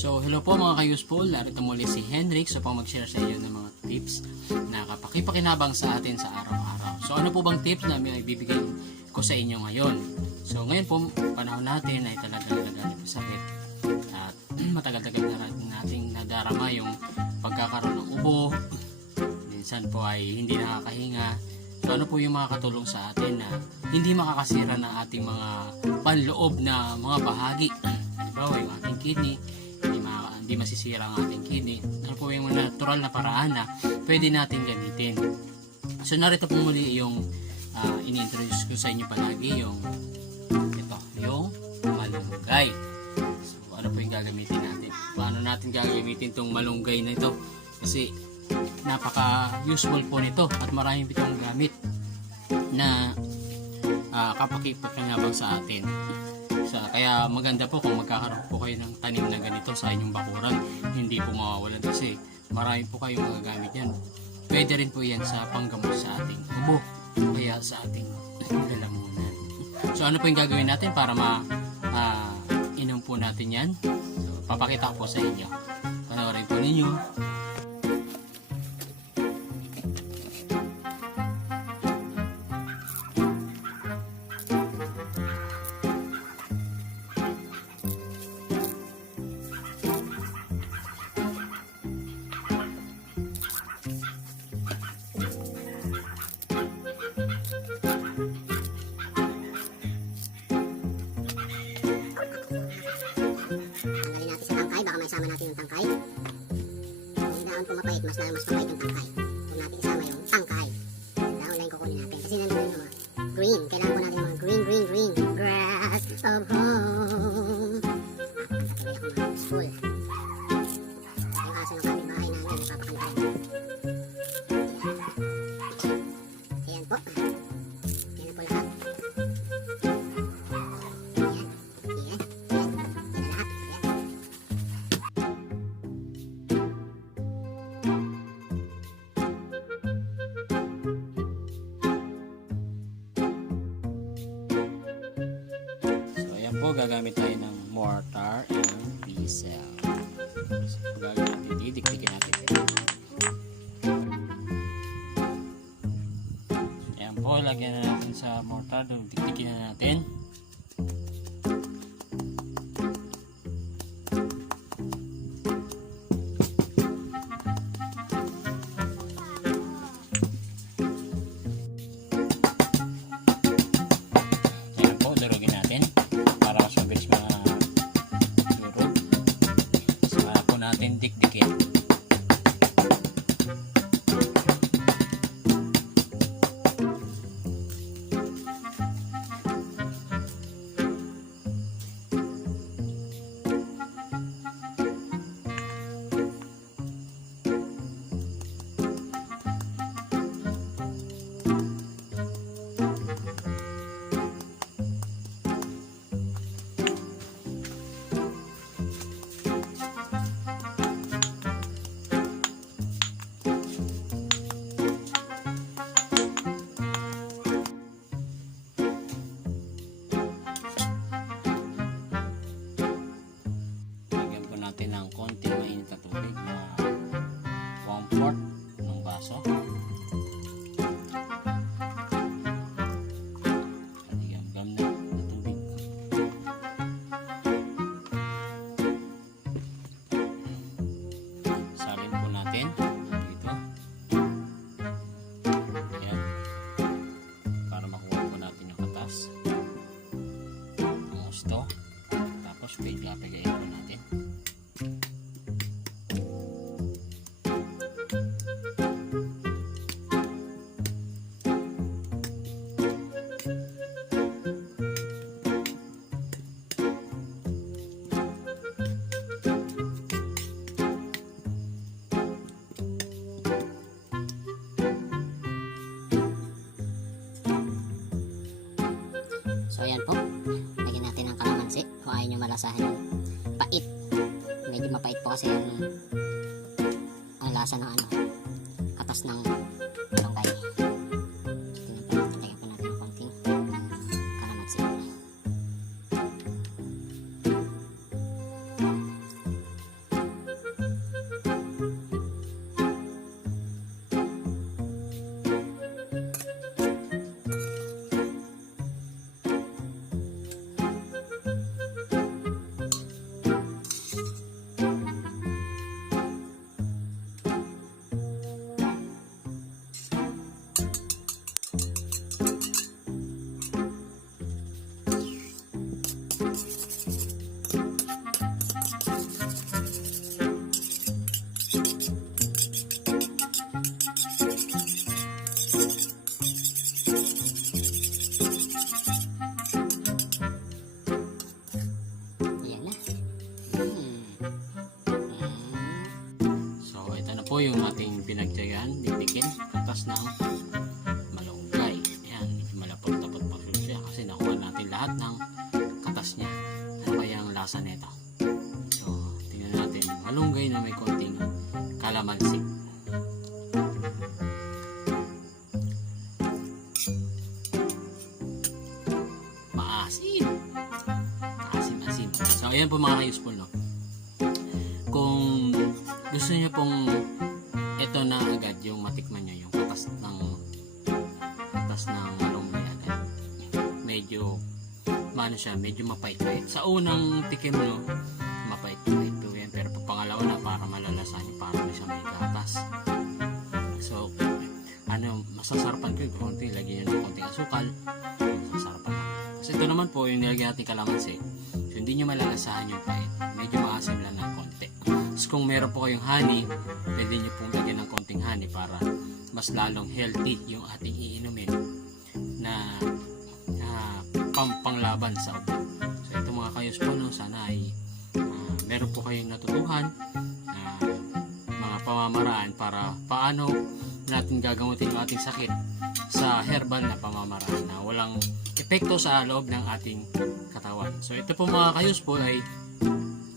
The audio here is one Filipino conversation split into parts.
So, hello po mga ka-useful. Narito muli si Henrik sa mag-share sa inyo ng mga tips na kapakipakinabang sa atin sa araw-araw. So, ano po bang tips na may bibigay ko sa inyo ngayon? So, ngayon po, panahon natin ay talagang nagalit sa sakit. At matagal-tagal na nating nadarama yung pagkakaroon ng ubo. Minsan po ay hindi nakakahinga. So, ano po yung mga katulong sa atin na hindi makakasira ng ating mga panloob na mga bahagi? Halimbawa, yung ating kidney, hindi masisira ang ating kidney. Ano po yung natural na paraan na pwede natin gamitin. So narito po muli yung ini-introduce ko sa inyo palagi, yung ito, yung malunggay. So ano po yung gagamitin natin? Paano natin gagamitin itong malunggay na ito? Kasi napaka-useful po nito at maraming pitong gamit na kapakipakinabang sa atin. Kaya maganda po kung magkakaroon po kayo ng tanim na ganito sa inyong bakuran. Hindi po mawawalan kasi marami po kayong magagamit yan. Pwede rin po yan sa panggamot sa ating ubo o kaya sa ating lalamunan. So ano po yung gagawin natin para inom po natin yan? So, papakita ko po sa inyo. Panoorin po ninyo. Isama natin yung tangkay. Yung daon kung mapait, mas mapait yung tangkay. Kung natin isama yung tangkay, daon lang kukunin natin. Kasi nandun yung mga green. Kailangan po natin yung mga green grass of home. Natuloy ako mga school. Yung aso ng kapitbahay namin, napapakanta rin. Ayan po. Yan na po lahat. Gagamit tayo ng mortar and pestle. So, gagawin natin, didikdikin natin. Ayan po, lagyan na natin sa mortar, dikdikin na natin. Ayan po, durugin natin. Para mas mabilis durog. Saka po natin dikdikin. Natin ng konting mainit na tubig na 1/4 ng baso. Gam na tubig. Salin po natin dito. Ayan. Para makuha po natin yung katas. Ang gusto. Tapos pigla-pigayin po natin. So ayan po, lagyan natin ng kalamansi kung ayaw nyo malasahan yung pait. Medyo mapait po kasi ang lasa ng katas ng malunggay. Lagyan po natin ng konting kalamansi. Yan na. So, ito na po yung ating pinagtyagaan, bibikin, katas ng malunggay. Ayan, medyo malapot-lapot pa siya kasi nakuha natin lahat ng katas niya. Ano kaya ang lasa nito? So, tingnan natin, malunggay na may konting kalamansi. Maasim. Maasim-asim. So, ayan po mga ka-useful, no? Kung gusto niyo pong ito na agad yung matikman nyo yung katas ng malunggay agad, medyo maano siya, medyo mapait-pait sa unang tikim nyo, mapait-pait po yan, pero pag pangalawa na para malalasan nyo, para na siya may gatas. So masasarapan ko yung konti, lagyan nyo ng konting asukal, masasarapan na. Kasi ito naman po yung nilagyan natin kalamansi, so hindi nyo malalasahan yung pait, medyo maasim lang ng konti. So, kung meron po kayong honey, pwede nyo pong lagyan ng konting honey para mas lalong healthy yung ating iinumin na panglaban sa ubo. So ito mga ka-useful, no, sana ay meron po kayong natutuhan mga pamamaraan para paano natin gagamutin yung ating sakit sa herbal na pamamaraan na walang epekto sa loob ng ating katawan. So ito po mga ka-useful ay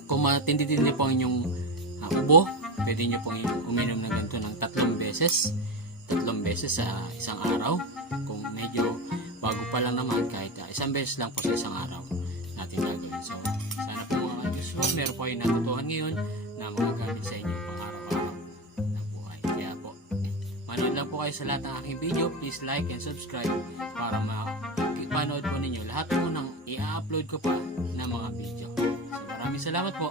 kung matindi-tindi po ang inyong ubo, pwede nyo pong uminom ng ganito ng 3 beses sa isang araw. Kung medyo bago pa lang naman, kahit 1 beses lang po sa isang araw natin gagawin. So sana po mga ka-useful, meron po kayong natutuhan ngayon na magagamit sa inyong pang-araw-araw na buhay. Kaya po, manood lang po kayo sa lahat ng aking video. Please like and subscribe para mapanood po ninyo lahat po ng i-upload ko pa na mga video. So maraming salamat po.